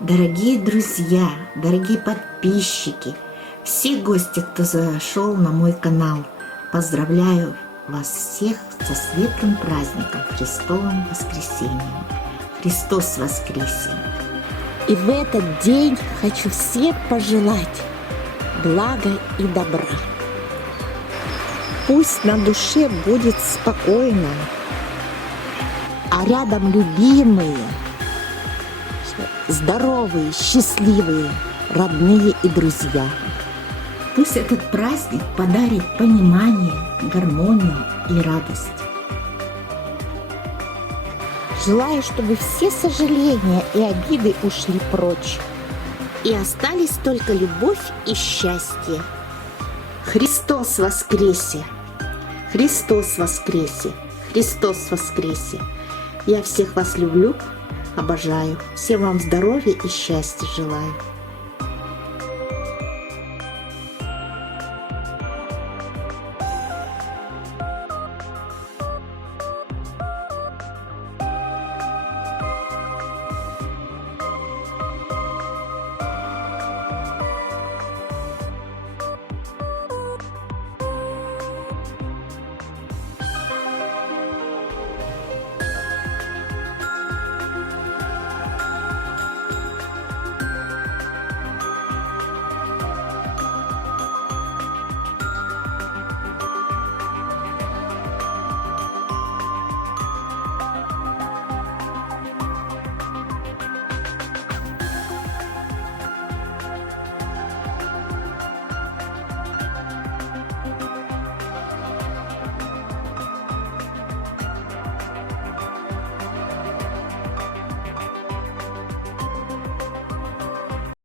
Дорогие друзья, дорогие подписчики, все гости, кто зашел на мой канал, поздравляю вас всех со светлым праздником Христовым воскресением. Христос воскресе! И в этот день хочу всем пожелать блага и добра. Пусть на душе будет спокойно, а рядом любимые, здоровые, счастливые, родные и друзья. Пусть этот праздник подарит понимание, гармонию и радость. Желаю, чтобы все сожаления и обиды ушли прочь, и остались только любовь и счастье. Христос воскресе! Христос воскресе! Христос воскресе! Я всех вас люблю, обожаю. Всем вам здоровья и счастья желаю.